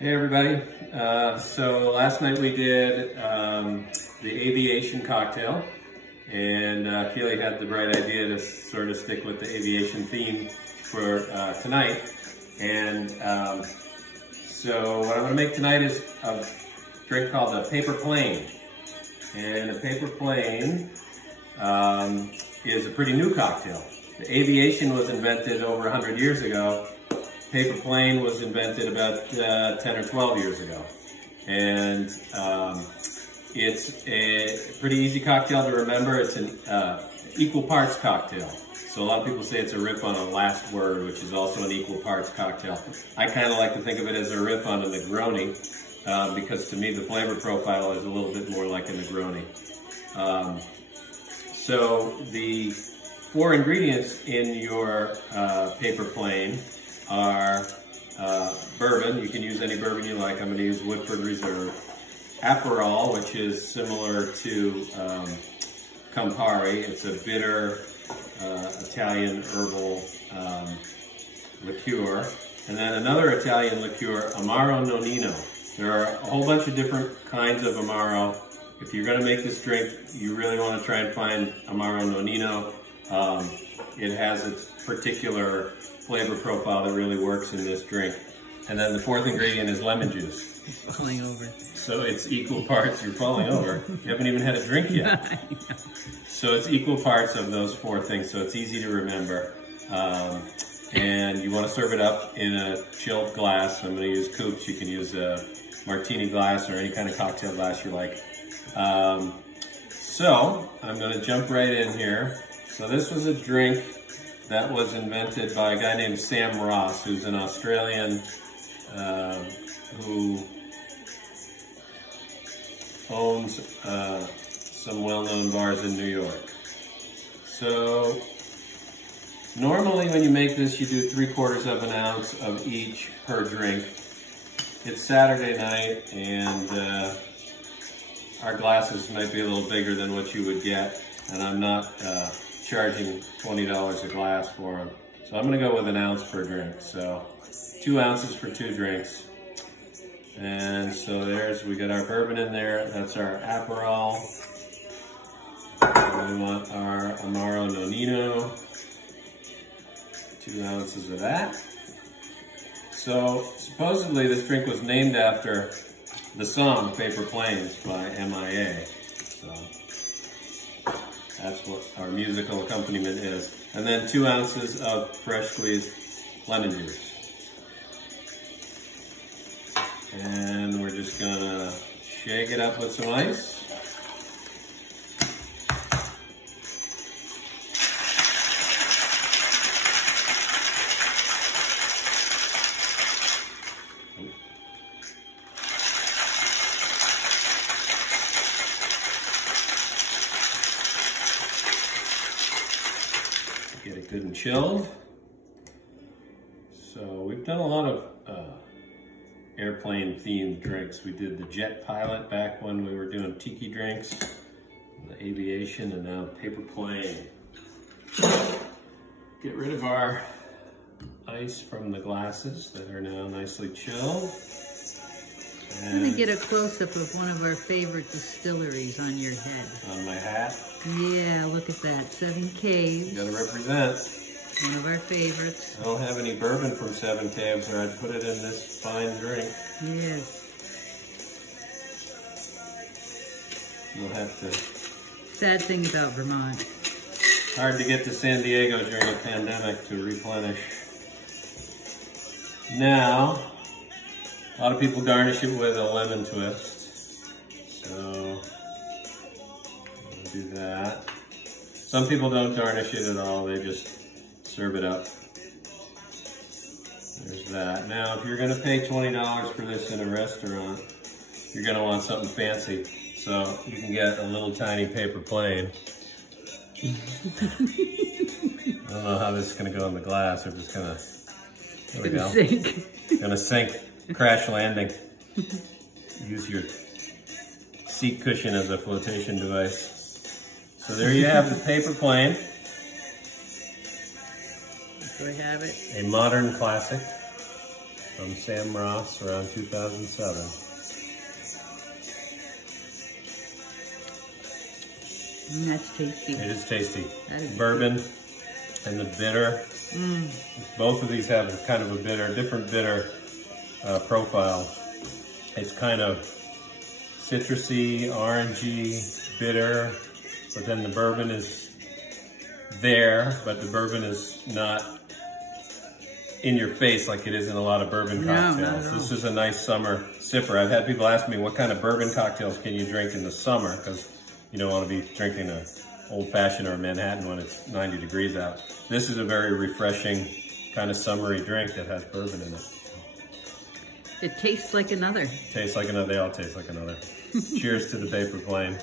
Hey everybody. So last night we did the aviation cocktail, and Keely had the bright idea to sort of stick with the aviation theme for tonight. And so what I'm going to make tonight is a drink called a paper plane. And a paper plane is a pretty new cocktail. The aviation was invented over 100 years ago. Paper plane was invented about 10 or 12 years ago. And it's a pretty easy cocktail to remember. It's an equal parts cocktail. So a lot of people say it's a riff on a last word, which is also an equal parts cocktail. I kind of like to think of it as a riff on a Negroni, because to me the flavor profile is a little bit more like a Negroni. So the 4 ingredients in your paper plane are bourbon. You can use any bourbon you like. I'm going to use Woodford Reserve. Aperol, which is similar to Campari. It's a bitter Italian herbal liqueur. And then another Italian liqueur, Amaro Nonino. There are a whole bunch of different kinds of Amaro. If you're going to make this drink, you really want to try and find Amaro Nonino. It has its particular flavor profile that really works in this drink. And then the 4th ingredient is lemon juice. It's falling over. So it's equal parts. You're falling over. You haven't even had a drink yet. So it's equal parts of those 4 things, so it's easy to remember. And you want to serve it up in a chilled glass. I'm going to use Coop's. You can use a martini glass or any kind of cocktail glass you like. So I'm going to jump right in here. So this was a drink that was invented by a guy named Sam Ross, who's an Australian who owns some well-known bars in New York. So normally when you make this, you do 3/4 of an ounce of each per drink. It's Saturday night, and our glasses might be a little bigger than what you would get, and I'm not charging $20 a glass for them. So I'm gonna go with 1 ounce per drink. So 2 ounces for 2 drinks. And so we got our bourbon in there. That's our Aperol. We want our Amaro Nonino. 2 ounces of that. So supposedly this drink was named after the song Paper Planes by MIA. So that's what our musical accompaniment is. And then 2 ounces of fresh squeezed lemon juice. And we're just gonna shake it up with some ice. Get it good and chilled. So we've done a lot of airplane themed drinks. We did the Jet Pilot back when we were doing tiki drinks, the aviation, and now paper plane. Get rid of our ice from the glasses that are now nicely chilled. I'm gonna get a close-up of one of our favorite distilleries on your head. On my hat. Yeah, look at that, 7 Caves. You gotta represent. One of our favorites. I don't have any bourbon from 7 Caves, or I'd put it in this fine drink. Yes. You'll have to. Sad thing about Vermont. Hard to get to San Diego during a pandemic to replenish. Now, a lot of people garnish it with a lemon twist. So, I'll do that. Some people don't garnish it at all, they just serve it up. There's that. Now, if you're gonna pay $20 for this in a restaurant, you're gonna want something fancy. So you can get a little tiny paper plane. I don't know how this is gonna go in the glass, if it's gonna, there we go. Sink. Gonna sink, crash landing. Use your seat cushion as a flotation device. So there you have the paper plane. Do I have it? A modern classic. from Sam Ross around 2007. That's tasty. It is tasty. That is Bourbon and the bitter. Both of these have kind of a bitter, different bitter profile. It's kind of citrusy, orangey, bitter, but then the bourbon is there, but the bourbon is not in your face like it is in a lot of bourbon cocktails. No, not at all. This is a nice summer sipper. I've had people ask me, what kind of bourbon cocktails can you drink in the summer? Because you don't want to be drinking a old-fashioned or a Manhattan when it's 90 degrees out. This is a very refreshing, kind of summery drink that has bourbon in it. It tastes like another. Tastes like another. They all taste like another. Cheers to the Vapor Plane.